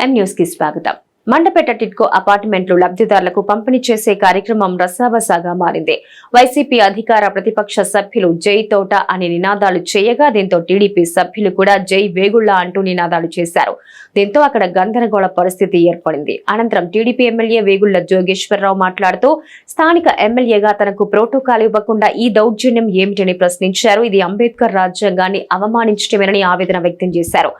ఎం న్యూస్కి స్వాగతం. మండపేట టిట్కో అపార్ట్మెంట్లు లబ్ధిదారులకు పంపిణీ చేసే కార్యక్రమం రసాబసాగా మారింది. వైసీపీ అధికార ప్రతిపక్ష సభ్యులు జై తోట అని నినాదాలు చేయగా దీంతో టీడీపీ సభ్యులు కూడా జై వేగుళ్ళ అంటూ నినాదాలు చేశారు. దీంతో అక్కడ గందరగోళ పరిస్థితి ఏర్పడింది. అనంతరం టీడీపీ ఎమ్మెల్యే వేగుళ్ళ జోగేశ్వరరావు మాట్లాడుతూ స్థానిక ఎమ్మెల్యేగా తనకు ప్రోటోకాల్ ఇవ్వకుండా ఈ దౌర్జన్యం ఏమిటని ప్రశ్నించారు. ఇది అంబేద్కర్ రాజ్యాంగాన్ని అవమానించడమేనని ఆవేదన వ్యక్తం చేశారు.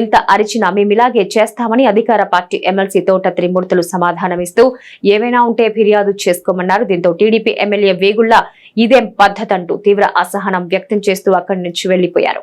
ఎంత అరిచినా మేమిలాగే చేస్తామని అధికార పార్టీ ఎమ్మెల్సీతో తోట త్రిమూర్తులు సమాధానమిస్తూ ఏవైనా ఉంటే ఫిర్యాదు చేసుకోమన్నారు. దీంతో టీడీపీ ఎమ్మెల్యే వేగుళ్ళ ఇదేం పద్ధతంటూ తీవ్ర అసహనం వ్యక్తం చేస్తూ అక్కడి నుంచి వెళ్ళిపోయారు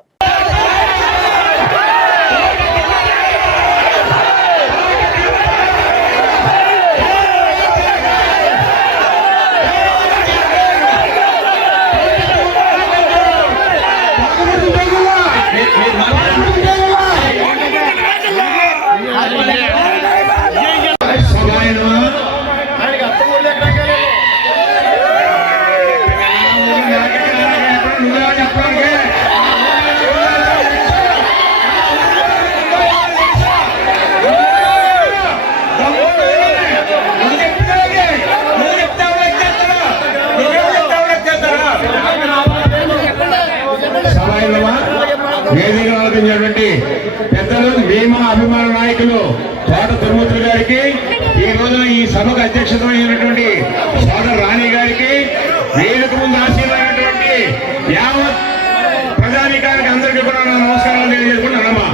కూడా నా నమస్కారాలు తెలియజేసుకుంటున్నామా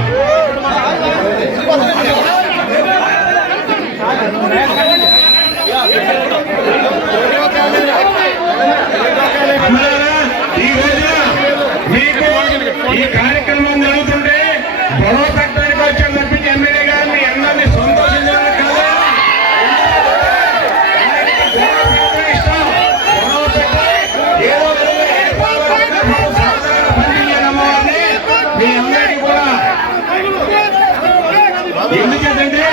అమ్మారా, ఈ రోజున మీకు ఈ కార్యక్రమం జరుగుతుంటే గొడవ పెట్టడానికి వచ్చాను తప్పించి ఎమ్మెల్యే గారు మీ అందరినీ సంతోషించడానికి కాదు ఆయనకి గొడవ పెట్టడం ఇష్టం. గొడవ పెట్టాలి. ఏదో విధంగా ఏర్పాటు చేయాలి. సాధారణ పని చేయడము అని మీ అందరికీ కూడా ఎందుకంటే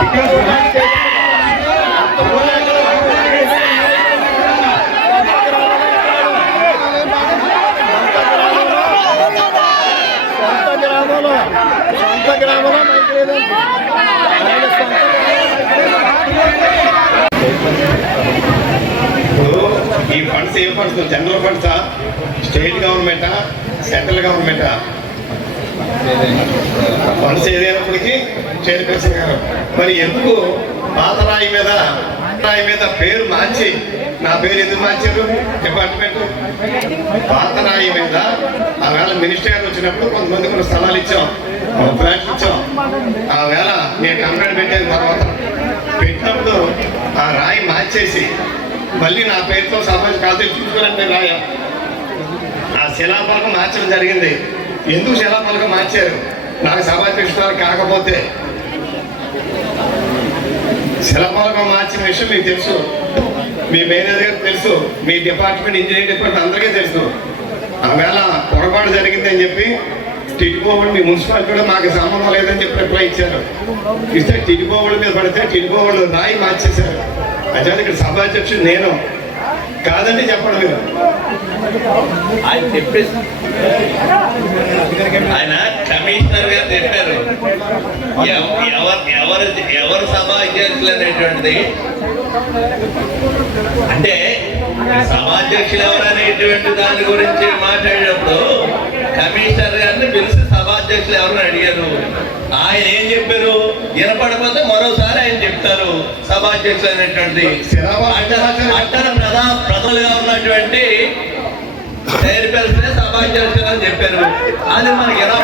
ఇక్కడ సొంత గ్రామంలో సొంత గ్రామంలో మనకి లేదండి ఆయన సొంత ఇప్పుడు ఈ ఫండ్స్ జనరల్ ఫండ్సా స్టేట్ గవర్నమెంటా? సెంట్రల్ గవర్నమెంటా? ఫండ్స్ ఏదైనప్పటికీ చైర్పర్సన్ గారు. మరి ఎందుకు పాత రాయి మీద రాయి మీద పేరు మార్చి నా పేరు ఎందుకు మార్చారు? డిపార్ట్మెంట్. పాత రాయి మీద ఆవేళ మినిస్టర్ గారు వచ్చినప్పుడు కొంతమంది కొన్ని స్థలాలు ఇచ్చాం. ఒక ఇచ్చాం. ఆవేళ నేను కంప్లైంట్ పెట్టిన తర్వాత పెట్టినప్పుడు ఆ రాయి మార్చేసి మళ్ళీ నా పేరుతో సంబంధించి కాదు తీసుకురండి రాయ. ఆ శిలాఫలకం మార్చడం జరిగింది. ఎందుకు శిలాఫలకం మార్చారు? నాకు సభాధ్యక్షురాలు కాకపోతే. శిలాఫలకం మార్చిన విషయం మీకు తెలుసు. మీ మేనేజర్ గారికి తెలుసు. మీ డిపార్ట్మెంట్ ఇంజనీరింగ్ డిపార్ట్మెంట్ అందరికీ తెలుసు. ఆవేళ పొరపాటు జరిగిందని చెప్పి టిటిపోవడం మీ మున్సిపాలిటీ కూడా మాకు సంబంధం లేదని చెప్పి రిప్లై ఇచ్చారు. ఇస్తే టిటిపోవడం మీద పడితే టిటిపోవడం రాయి మార్చేశారు. అదే ఇక్కడ సభాధ్యక్షుడు నేను కాదండి చెప్పండి మీరు ఆయన చెప్పేసి ఆయన కమిషనర్ గారు చెప్పారు. ఎవరు ఎవరు ఎవరు సభాధ్యక్షులు అనేటువంటిది? అంటే సభాధ్యక్షులు ఎవరు అనేటువంటి దాని గురించి మాట్లాడేటప్పుడు కమిషనర్ గారిని పిలిచి సభాధ్యక్షులు ఎవరిని అడిగారు ఆయన ఏం చెప్పారు? వినపడకపోతే మరోసారి ఆయన చెప్తారు సభాధ్యక్షులు అనేటువంటిది అట్టన అట్టన ప్రధా ప్రజలుగా ఉన్నటువంటి చైర్పర్సన్ సభాధ్యక్షులు అని చెప్పారు. అది మనకి ఎలా?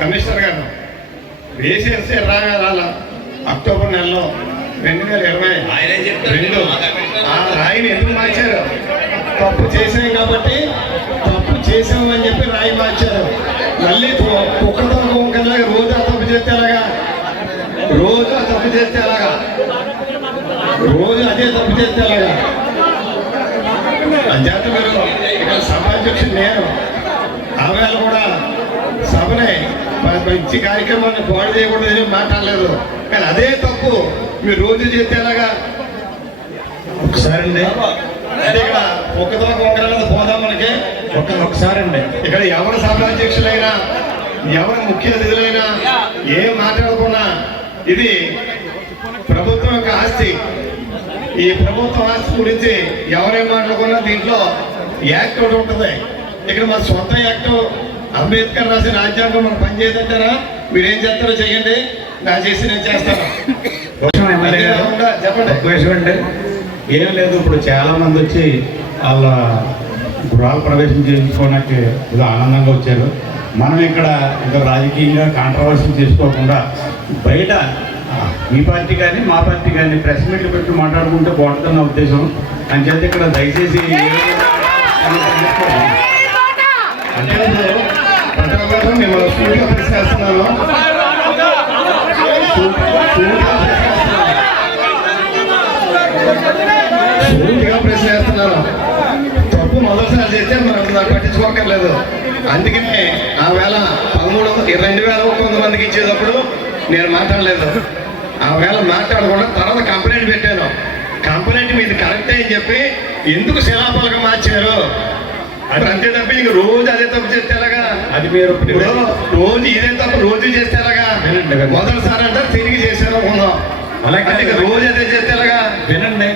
కమిషనర్ గారు వేసేస్తే రాగా రాలా అక్టోబర్ నెలలో రెండు వేల ఇరవై ఆయనే చెప్తారు రెండు. ఆ రాయిని ఎందుకు మార్చారు? తప్పు చేసాం కాబట్టి తప్పు చేసాం అని చెప్పి రాయి మార్చారు. మళ్ళీ కుక్కతో కుంకలాగా రోజు ఆ తప్పు చేస్తే ఎలాగా? రోజు ఆ తప్పు చేస్తే ఎలాగా? రోజు అదే తప్పు చేస్తే ఎలాగా? అంచేత మీరు ఇక్కడ సభాధ్యక్షుడు నేను. ఆవేళ కూడా సభనే మంచి కార్యక్రమాన్ని పాడు చేయకూడదు మాట్లాడలేదు. కానీ అదే తప్పు మీరు రోజు చేస్తే ఎలాగా? ఒకసారి అండి. అంటే ఇక్కడ ఒక్కదో కొంకర మీద పోదాం మనకి. ఒక్క ఒకసారి అండి. ఇక్కడ ఎవరు సభాధ్యక్షులైనా ఎవరు ముఖ్య అతిథులైనా ఏం మాట్లాడుకున్నా ఇది ప్రభుత్వం యొక్క ఆస్తి. ఈ ప్రభుత్వ ఆస్తి గురించి ఎవరేం మాట్లాడుకున్నా దీంట్లో యాక్ట్ ఒకటి ఉంటుంది. ఇక్కడ మన సొంత యాక్ట్ అంబేద్కర్ రాసిన రాజ్యాంగం మనం పనిచేద్దంటారా మీరేం చేస్తారో చేయండి నా చేసి నేను చేస్తాను. చెప్పండి. ఏం లేదు ఇప్పుడు చాలా మంది వచ్చి వాళ్ళ గృహాల ప్రవేశం చేయించుకోవడానికి ఏదో ఆనందంగా వచ్చారు మనం ఇక్కడ ఏదో రాజకీయంగా కాంట్రవర్సీ చేసుకోకుండా బయట మీ పార్టీ కానీ మా పార్టీ కానీ ప్రెస్ మీట్లు పెట్టి మాట్లాడుకుంటే బాగుంటుందన్న ఉద్దేశం అంచేత ఇక్కడ దయచేసి అంటే మిమ్మల్ని సూటిగా ప్రశ్నిస్తున్నాను తప్పు మొదటిసారి చేస్తే మనం పట్టించుకోకర్లేదు. అందుకనే ఆ వేళ పదమూడు రెండు వేల ఒక వంద మందికి ఇచ్చేటప్పుడు నేను మాట్లాడలేదు. ఆ వేళ మాట్లాడకుండా తర్వాత కంప్లైంట్ పెట్టాను. కంప్లైంట్ మీది కరెక్టే అని చెప్పి ఎందుకు శిలాపలకం మార్చారు? అది అంతే తప్ప ఇంక రోజు అదే తప్పు చేస్తే ఎలాగా? అది మీరు రోజు ఇదే తప్పు రోజు చేస్తే ఎలాగా. మొదటిసారి అంటే తిరిగి చేశారు అనుకుందాం. అలాగే రోజు అదే చేస్తే ఎలాగా వినండి.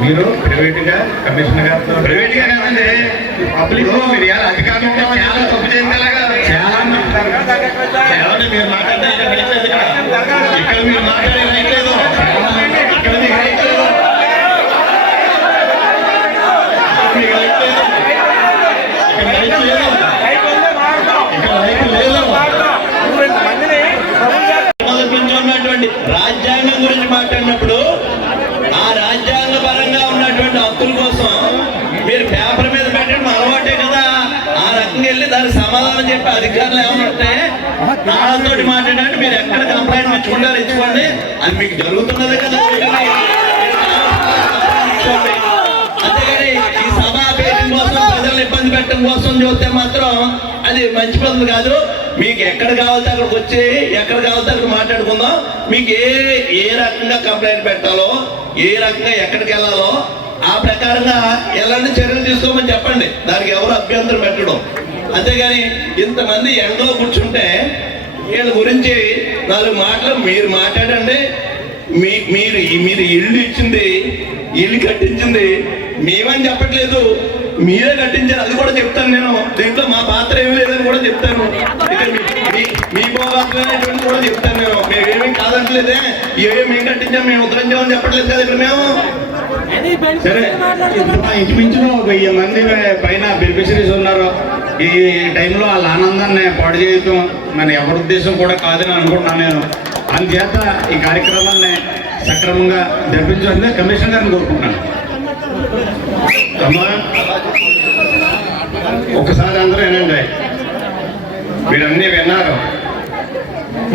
మీరు ప్రైవేట్గా కమిషనర్ గారితో ప్రైవేట్గా కాదండి. పబ్లిక్ మీరు ఎలా అధికారంలో చాలా తప్పు చాలా ఏమండి మీరు ఇక్కడ. ఇక్కడ మీరు మాట్లాడే రైట్ లేదు ఇక్కడ మీకు రైట్ లేదు మీకు రైట్ లేదు ఇక్కడ రైట్ లేదు ఇక్కడ రైట్ లేదు ఉన్నటువంటి రాజ్యాంగం గురించి మాట్లాడినప్పుడు ఆ రాజ్యాంగ పరంగా ఉన్నటువంటి హక్కుల కోసం మీరు పేపర్ మీద పెట్టడం అలవాటే కదా ఆ రకంగా వెళ్ళి దానికి సమాధానం చెప్పి అధికారులు ఏమంటే నాతో మాట్లాడండి మీరు ఎక్కడ కంప్లైంట్ ఇచ్చుకుంటారు ఇచ్చుకోండి. అది మీకు జరుగుతున్నదే కదా. అంతేగాని ఈ సభా పేరు కోసం ప్రజలను ఇబ్బంది పెట్టడం కోసం చూస్తే మాత్రం అది మంచి పద్ధతి కాదు. మీకు ఎక్కడ కావాలి అక్కడికి వచ్చి ఎక్కడ కావాలి అక్కడ మాట్లాడుకుందాం. మీకు ఏ ఏ రకంగా కంప్లైంట్ పెట్టాలో ఏ రకంగా ఎక్కడికి వెళ్ళాలో ఆ ప్రకారంగా ఎలాంటి చర్యలు తీసుకోమని చెప్పండి. దానికి ఎవరు అభ్యంతరం పెట్టడం? అంతేగాని ఇంతమంది ఎండలో కూర్చుంటే వీళ్ళ గురించి నాలుగు మాటలు మీరు మాట్లాడండి. మీ మీరు మీరు ఇల్లు ఇచ్చింది ఇల్లు కట్టించింది మేమని చెప్పట్లేదు. మీరే కట్టించారు అది కూడా చెప్తాను నేను. దీంట్లో మా పాత్ర ఏమీ లేదని కూడా చెప్తాను. మీ- భోగాత్మైనటువంటి కూడా చెప్తాను నేను. మేమేమీ కాదంటలేదే. ఏవే మేము కట్టించాం మేము ఉత్తరించామని చెప్పట్లేదు కదా ఇక్కడ మేము. సరే. ఇంత ఇంచుమించు ఒక వెయ్యి మంది పైన బెనిఫిషరీస్ ఉన్నారు. ఈ టైంలో వాళ్ళ ఆనందాన్ని పాడు చేయటం మన ఎవరి ఉద్దేశం కూడా కాదని అనుకుంటున్నాను నేను. అందుచేత ఈ కార్యక్రమాన్ని సక్రమంగా జరిపించాలని కమిషన్ గారిని కోరుకుంటున్నాను. ఒకసారి అందరూ వినండి. మీరన్నీ విన్నారు.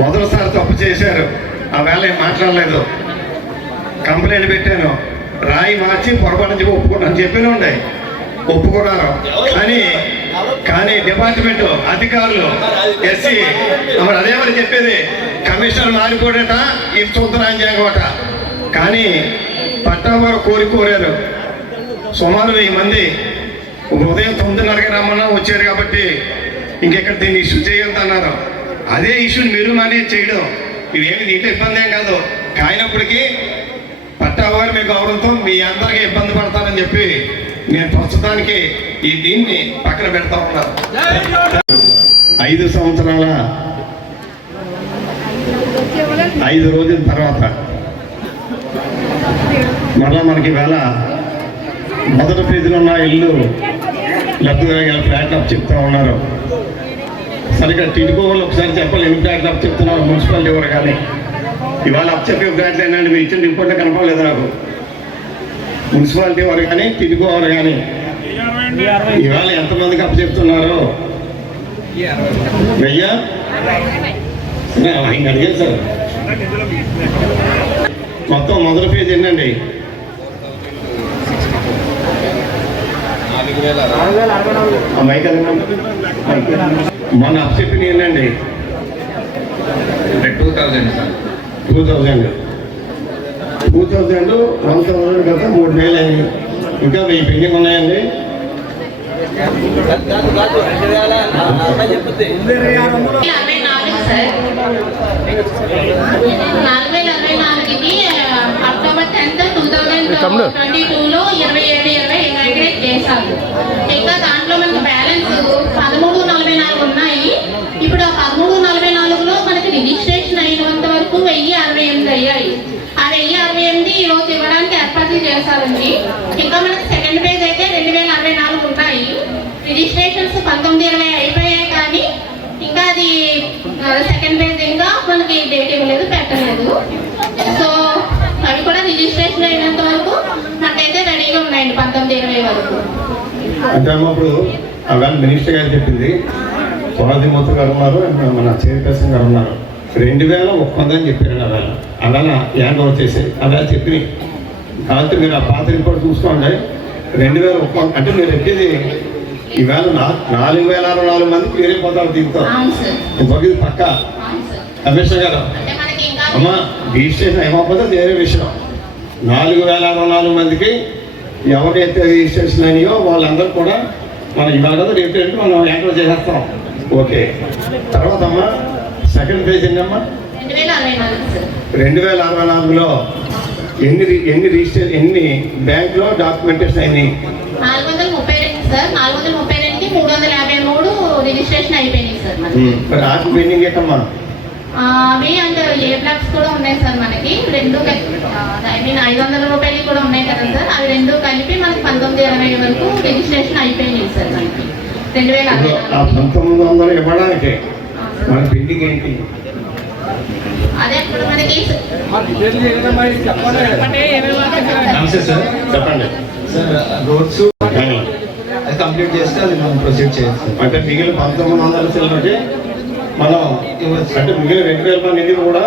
మొదటిసారి తప్పు చేశారు. ఆ వేళ ఏం మాట్లాడలేదు. కంప్లైంట్ పెట్టాను. రాయి మార్చి పొరపాటు చెప్పి ఒప్పుకున్నాను చెప్పిన ఉండే ఒప్పుకున్నారు. కానీ కానీ డిపార్ట్మెంట్ అధికారులు ఎస్సీ మరి అదే మరి చెప్పేది కమిషనర్ మారిపోడట ఇది చూద్దరాంజాగట కానీ పట్టా వారు కోరి కోరారు. సుమారు వెయ్యి మంది ఉదయం తొమ్మిదిన్నరకి రమ్మన్నా వచ్చారు కాబట్టి ఇంకెక్కడ దీన్ని ఇష్యూ చేయొద్దన్నారు. అదే ఇష్యూని మీరు మనే చేయడం. ఇవేమి దీంట్లో ఇబ్బంది ఏం కాదు. కాయినప్పటికీ పట్టావారు మీ గౌరవంతో మీ అందరికీ ఇబ్బంది పడతారని చెప్పి నేను ప్రస్తుతానికి ఈ దీన్ని పక్కన పెడతా ఉన్నాను. ఐదు సంవత్సరాల ఐదు రోజుల తర్వాత మరలా మనకి వేళ మొదటి పేజీలో ఉన్న ఇల్లు లబ్ధిదారుగా ఫ్లాట్ అప్ చెప్తా ఉన్నారు. సరిగ్గా టిడ్కో వాళ్ళు ఒకసారి చెప్పాలి ఎన్ని ఫ్లాట్లు అప్ చెప్తున్నారు మున్సిపాలిటీ ఎవరు కానీ. ఇవాళ అప్ చెప్పే ఫ్లాట్లు ఏంటంటే మీరు ఇచ్చిన రిపోర్ట్లో కనపడలేదు నాకు. మున్సిపాలిటీ వారు కానీ టిడ్కో వారు కానీ. ఇవాళ ఎంతమందికి అప్ చెప్తున్నారు వెయ్యా అడిగారు సార్. మొత్తం మొదటి పేజీ ఏంటండి. మొన్న అప్ చెప్పిన ఏంటండి two thousand sir. Two thousand. Two thousand one thousand కదా మూడు వేలు అయింది ఇంకా వెయ్యి పెండింగ్ ఉన్నాయండి ట్వంటీ టూలో ఇరవై ఏడు ఇరవై ఇంకా దాంట్లో మనకి బ్యాలెన్స్ పదమూడు నలభై నాలుగు ఉన్నాయి ఇప్పుడు ఆ పదమూడు నలభై నాలుగులో మనకి రిజిస్ట్రేషన్ అయినంత వరకు వెయ్యి అరవై ఎనిమిది అయ్యాయి ఆ వెయ్యి అరవై ఎనిమిది ఈ రోజు ఇవ్వడానికి చేశారండి ఇంకా మనకి సెకండ్ పేజ్ అయితే రెండు వేల అరవై నాలుగు ఉన్నాయి. రిజిస్ట్రేషన్స్ పంతొమ్మిది ఇరవై అయిపోయాయి కానీ ఇంకా అది సెకండ్ పేజ్ ఇంకా మనకి డేట్ ఇవ్వలేదు పెట్టలేదు. సో అవి కూడా రిజిస్ట్రేషన్ అయినంత వరకు మనకైతే రెడీగా ఉన్నాయండి పంతొమ్మిది ఇరవై వరకు. అంటే ఇప్పుడు మినిస్టర్ గారు చెప్పింది. స్వాతిమూర్తి గారు ఉన్నారు మన చైర్పర్సన్ గారు ఉన్నారు. రెండు వేల ఒక్క వంద చెప్పారు అలా అలా హ్యాండ్ ఓవర్ చేసి అలా చెప్పి కాబట్టి మీరు ఆ పాత రిపోర్ట్ చూసుకోండి. రెండు వేల అంటే మీరు చెప్పేది ఈవేళ నాలుగు వేల అరవై నాలుగు మందికి దీంతో. అవును సార్. ఇంకొక ఇది పక్క. కమిషనర్ గారు అమ్మ రిజిస్ట్రేషన్ ఏమైపోతే అది వేరే విషయం. నాలుగు వేల అరవై నాలుగు మందికి ఎవరైతే రిజిస్ట్రేషన్ అయినాయో వాళ్ళందరూ కూడా మనం ఇవాళ రేపు రేపు మనం యాంకర్ చేసేస్తాం. ఓకే. తర్వాత అమ్మ సెకండ్ పేజ్ ఏంటమ్మా రెండు వేల అరవై నాలుగులో ఎన్ని ఎన్ని రిజిస్టర్ ఎన్ని బ్యాంకులో డాక్యుమెంటేషన్ అయినాయి? నాలుగు వందల ముప్పై రెండు సార్. నాలుగు వందల ముప్పై రెండుకి మూడు వందల యాభై మూడు రిజిస్ట్రేషన్ అయిపోయినాయి సార్ మరి ఆర్ట్ పెండింగ్ ఏంటమ్మా అవి అండ్ ఏ బ్లాక్స్ కూడా ఉన్నాయి సార్ మనకి. రెండు ఐ మీన్ ఐదు వందల రూపాయలు కూడా ఉన్నాయి కదా సార్. అవి రెండు కలిపి మనకి పంతొమ్మిది ఇరవై వరకు రిజిస్ట్రేషన్ అయిపోయినాయి సార్ మనకి. రెండు వేల పంతొమ్మిది వందలు ఇవ్వడానికి. మన పెండింగ్ ఏంటి? నమస్తే సార్. చెప్పండి. సార్ రోడ్స్ అది కంప్లీట్ చేస్తే అది మనం ప్రొసీడ్ చేయొచ్చు సార్ అంటే మిగిలిన పంతొమ్మిది వందల చిల్లరకి మనం అంటే మిగిలిన రెండు వేల మంది నిధులు కూడా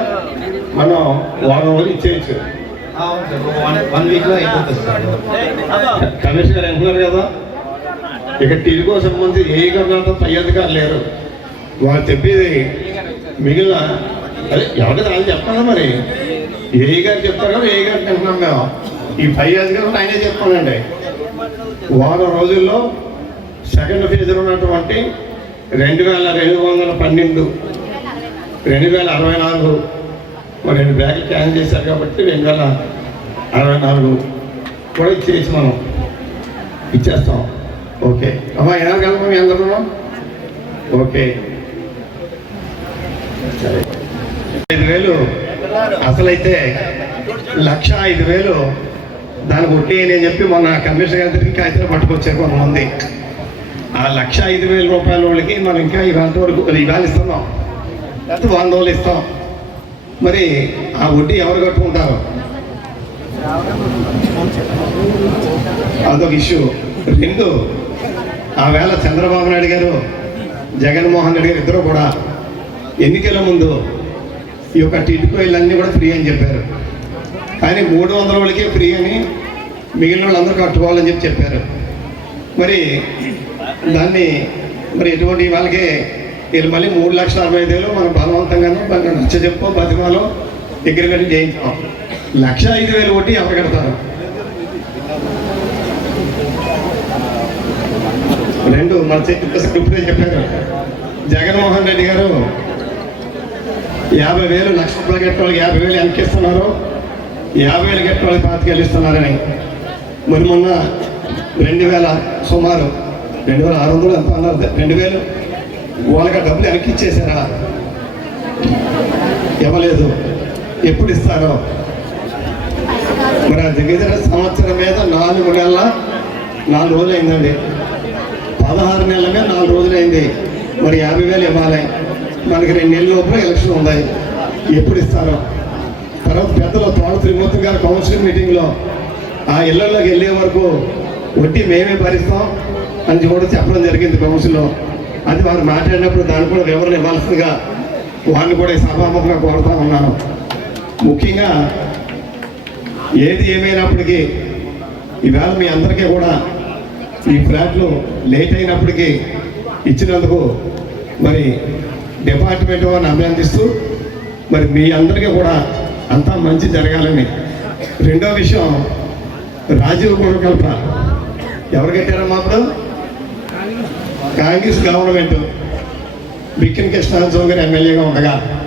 మనం వారం రోజులు ఇచ్చేయచ్చు. వన్ వీక్లో అయిపోతుంది సార్. కమిషనర్ గారు అంటున్నారు కదా. ఇక టీడీకో సంబంధించి ఏ గారితో పై అధికారులు లేరు. వాళ్ళు చెప్పేది మిగిలిన అదే ఎవరికి వాళ్ళు చెప్పాలి మరి? ఏ గారు చెప్తారు కదా ఏ గారు అంటున్నాం మేము? ఈ ఫైవ్ ఇయర్స్ కదా ఆయనే చెప్తానండి వారం రోజుల్లో సెకండ్ ఫేజ్లో ఉన్నటువంటి రెండు వేల రెండు వందల పన్నెండు రెండు వేల అరవై నాలుగు. మరి రెండు బ్యాగులు క్యాన్ చేశారు కాబట్టి రెండు వేల అరవై నాలుగు కూడా ఇచ్చేసి మనం ఇచ్చేస్తాం. ఓకే. అమ్మా ఎలా కలపం మీ అందరూ ఓకే. సరే. ఐదు వేలు. అసలైతే లక్ష ఐదు వేలు. దాని ఒట్టి అని చెప్పి మొన్న కమిషనర్ గారి దగ్గరికి కాగితాలు పట్టుకొచ్చారు కొంతమంది. ఆ లక్ష ఐదు వేల రూపాయల వాళ్ళకి మనం ఇంకా ఇవాళ వరకు ఇవాళ ఇస్తున్నాం. లేకపోతే వంద రోజులు ఇస్తాం. మరి ఆ వడ్డీ ఎవరు కట్టుకుంటారు? అదొక ఇష్యూ. రెండు ఆ వేళ చంద్రబాబు నాయుడు గారు జగన్మోహన్ రెడ్డి గారు ఇద్దరు కూడా ఎన్నికల ముందు ఈ యొక్క టిట్కో ఇళ్ళన్నీ కూడా ఫ్రీ అని చెప్పారు. కానీ మూడు వందల వాళ్ళకే ఫ్రీ అని మిగిలిన వాళ్ళందరూ కట్టుకోవాలని చెప్పి చెప్పారు. మరి దాన్ని మరి ఎటువంటి వాళ్ళకి వీళ్ళు మళ్ళీ మూడు లక్షల అరవై ఐదు వేలు మనం బలవంతంగానో మన నచ్చ చెప్పో బతిమాలో అగ్రిమెంట్ చేయించాం లక్ష ఐదు వేలు ఒకటి ఎవరు కడతారు? రెండు మన ఇప్పుడే చెప్పారు. జగన్మోహన్ రెడ్డి గారు యాభై వేలు లక్ష రూపాయలు వాళ్ళకి యాభై వేలు వెనక్కి ఇస్తున్నారు? యాభై వేలు గట్ట వాళ్ళకి పాతికేళ్ళు ఇస్తున్నారని. మరి మొన్న రెండు వేల సుమారు రెండు వేల ఆరు వందలు ఎంత అన్నారు. రెండు వేలు? వాళ్ళకి డబ్బులు వెనక్కి ఇచ్చేసారా ఇవ్వలేదు. ఎప్పుడు ఇస్తారో? మరి ఆ దగ్గర సంవత్సరం మీద నాలుగు నెలల నాలుగు రోజులు అయిందండి పదహారు నెలల మీద నాలుగు రోజులు అయింది మరి యాభై వేలు ఇవ్వాలి. మనకి రెండు నెలల లోపల ఎలక్షన్ ఉన్నాయి. ఎప్పుడు ఇస్తారో. తర్వాత పెద్దలు తోట త్రిమూర్తి గారు కౌన్సిల్ మీటింగ్లో ఆ ఇళ్ళలోకి వెళ్ళే వరకు వడ్డీ మేమే భరిస్తాం అని కూడా చెప్పడం జరిగింది కౌన్సిల్లో. అది వారు మాట్లాడినప్పుడు దానికి కూడా వివరణ ఇవ్వాల్సిందిగా వారిని కూడా ఈ సభాముఖంగా కోరుతా ఉన్నాను. ముఖ్యంగా ఏది ఏమైనప్పటికీ ఈవేళ మీ అందరికీ కూడా ఈ ఫ్లాట్లు లేట్ అయినప్పటికీ ఇచ్చినందుకు మరి డిపార్ట్మెంట్ వారిని అభినందిస్తూ మరి మీ అందరికీ కూడా అంతా మంచి జరగాలని. రెండో విషయం రాజీవ్ గృహకల్ప ఎవరు కట్టారమ్మా అప్పుడు? కాంగ్రెస్ గవర్నమెంట్. బిక్కిన కృష్ణారావు గారు ఎమ్మెల్యేగా ఉండగా.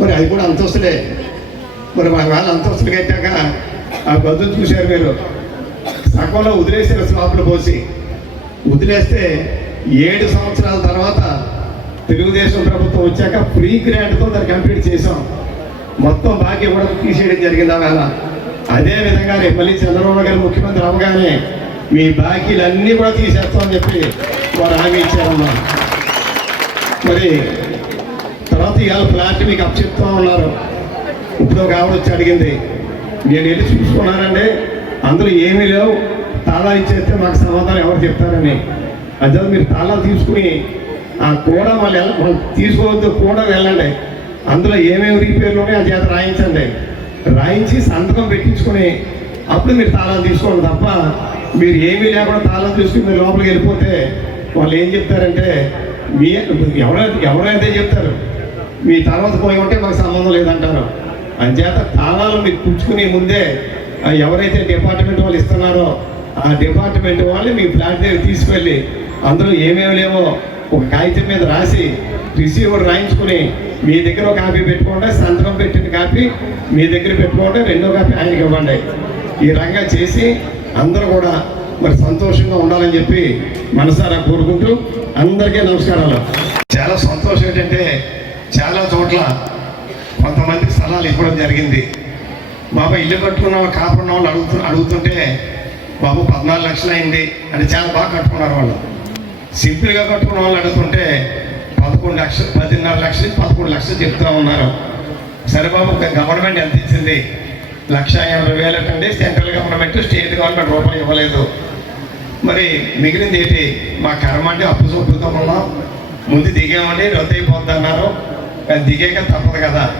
మరి అది కూడా అంతస్తులే. మరి మా వాళ్ళ అంతస్తులు కట్టాక ఆ గదులు చూశారు మీరు. సగంలో వదిలేసారు స్లాపులు పోసి. వదిలేస్తే ఏడు సంవత్సరాల తర్వాత తెలుగుదేశం ప్రభుత్వం వచ్చాక ఫ్రీ గ్రాంట్తో దాన్ని కంప్లీట్ చేసాం మొత్తం బాకీ కూడా తీసేయడం జరిగింది ఆ వేళ. అదే విధంగా రేపు మళ్ళీ చంద్రబాబు గారు ముఖ్యమంత్రి అవగానే మీ బాకీలన్నీ కూడా తీసేస్తామని చెప్పి వారు హామీ ఇచ్చారమ్మా. మరి తర్వాత ఇవాళ ఫ్లాట్ మీకు అప్పచెప్తా ఉన్నారు. ఇప్పుడు ఒక ఆవిడ వచ్చి అడిగింది నేను వెళ్ళి చూసుకున్నానండి. అందులో ఏమీ లేవు. తాళాలు ఇచ్చేస్తే మాకు సమాధానం ఎవరు చెప్తారని. అదే మీరు తాళాలు తీసుకుని ఆ కూడా వాళ్ళు వెళ్ళ తీసుకోవద్దు కూడా వెళ్ళండి. అందులో ఏమేమి రిపేర్లు ఉన్నాయో ఆ చేత రాయించండి. రాయించి సంతకం పెట్టించుకొని అప్పుడు మీరు తాళాలు తీసుకోండి తప్ప మీరు ఏమీ లేకుండా తాళాలు తీసుకుని మీరు లోపలికి వెళ్ళిపోతే వాళ్ళు ఏం చెప్తారంటే మీ ఎవరైతే ఎవరైతే చెప్తారు. మీ తర్వాత పోయి ఉంటే మాకు సంబంధం లేదంటారు. అంచేత తాళాలు మీరు పుచ్చుకునే ముందే ఎవరైతే డిపార్ట్మెంట్ వాళ్ళు ఇస్తున్నారో ఆ డిపార్ట్మెంట్ వాళ్ళు మీ ఫ్లాట్ దగ్గర తీసుకెళ్ళి అందులో ఏమేమి లేవో ఒక కాగితం మీద రాసి రిసీవర్ రాయించుకుని మీ దగ్గర ఒక కాపీ పెట్టుకోండి సంతకం పెట్టిన కాపీ మీ దగ్గర పెట్టుకోండి రెండో కాపీ ఆయనకి ఇవ్వండి. ఈ రంగా చేసి అందరూ కూడా మరి సంతోషంగా ఉండాలని చెప్పి మనసారా కోరుకుంటూ అందరికీ నమస్కారాలు. చాలా సంతోషం ఏంటంటే చాలా చోట్ల కొంతమందికి స్థలాలు ఇవ్వడం జరిగింది. బాబా ఇల్లు కట్టుకున్న వాళ్ళు వాళ్ళు అడుగుతు అడుగుతుంటే బాబు పద్నాలుగు లక్షలు అయింది అని చాలా బాగా కట్టుకున్నారు వాళ్ళు. సింపుల్గా కట్టుకున్న వాళ్ళు అడుగుతుంటే పదకొండు లక్షలు పదిన్నర లక్షలు పదకొండు లక్షలు చెప్తా ఉన్నారు. సరే బాబు గవర్నమెంట్ ఎంత ఇచ్చింది? లక్ష ఎనభై వేలు అండి సెంట్రల్ గవర్నమెంట్ స్టేట్ గవర్నమెంట్ రూపాయలు ఇవ్వలేదు. మరి మిగిలింది ఏంటి? మా కర్మ అంటే అప్పు చూపుతూ ఉన్నాం. ముందు దిగామండి రద్దు అయిపోద్ది అన్నారు. దిగాక తప్పదు కదా.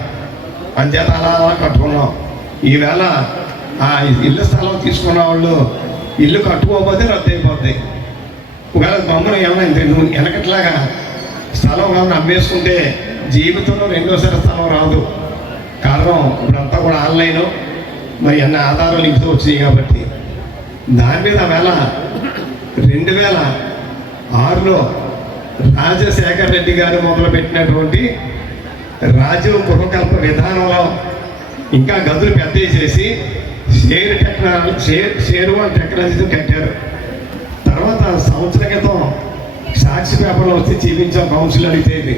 అంచేత అలా అలా కట్టుకున్నాం. ఈవేళ ఆ ఇల్లు స్థలం తీసుకున్న వాళ్ళు ఇల్లు కట్టుకోకపోతే రద్దు అయిపోద్ది. ఒకవేళ మమ్మల్ని ఏమైనా ఇంత నువ్వు వెనకట్లాగా స్థలం ఏమైనా అమ్మేసుకుంటే జీవితంలో రెండోసారి స్థలం రాదు. కారణం ఇప్పుడంతా కూడా ఆన్లైన్. మరి అన్ని ఆధారాలు లింక్తో వచ్చినాయి కాబట్టి. దాని మీద వేళ రెండు వేల ఆరులో రాజశేఖర్ రెడ్డి గారు మొదలుపెట్టినటువంటి రాజీవ్ గృహకల్ప విధానంలో ఇంకా గదులు పెద్ద చేసి షేర్ టెక్నాలజీ షేర్ షేర్వాన్ టెక్నాలజీతో కట్టారు. తర్వాత సంవత్సర క్రితం సాక్షి పేపర్లో వచ్చి చూపించాం కౌన్సిల్ అడిగితే ఇది.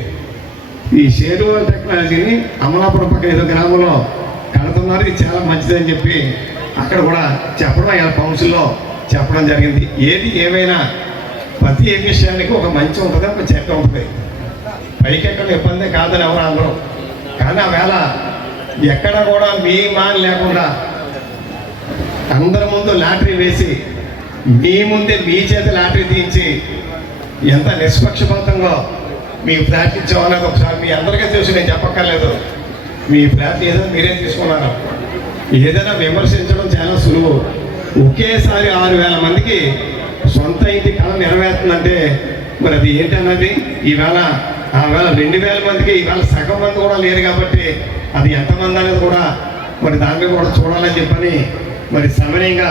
ఈ షేర్ టెక్నాలజీని అమలాపురం పక్కన ఏదో గ్రామంలో కడుతున్నారు ఇది చాలా మంచిదని చెప్పి అక్కడ కూడా చెప్పడం ఇలా కౌన్సిల్లో చెప్పడం జరిగింది. ఏది ఏమైనా ప్రతి ఏ విషయానికి ఒక మంచి ఉంటుంది ఒక చెడ్డ ఉంటుంది. పైకి ఎక్కడ ఇబ్బంది కాదని ఎవరు అందరూ కానీ ఆ వేళ ఎక్కడ కూడా మీ మాన్ లేకుండా అందరి ముందు లాటరీ వేసి మీ ముందే మీ చేత లాటరీ తీయించి ఎంత నిష్పక్షపాతంగా మీకు ఫ్లాట్ ఇచ్చామన్నది ఒకసారి మీ అందరికీ తెలుసు నేను చెప్పక్కర్లేదు. మీ ఫ్లాట్ ఏదో మీరే తీసుకున్నారు. ఏదైనా విమర్శించడం చాలా సులువు. ఒకేసారి ఆరు వేల మందికి సొంత ఇంటి కళ నెరవేరుతుందంటే మరి అది ఏంటన్నది? ఈవేళ ఆ వేళ రెండు వేల మందికి ఈవేళ సగం మంది కూడా లేరు కాబట్టి అది ఎంతమంది అనేది కూడా మరి దాన్ని కూడా చూడాలని చెప్పని మరి సమయంగా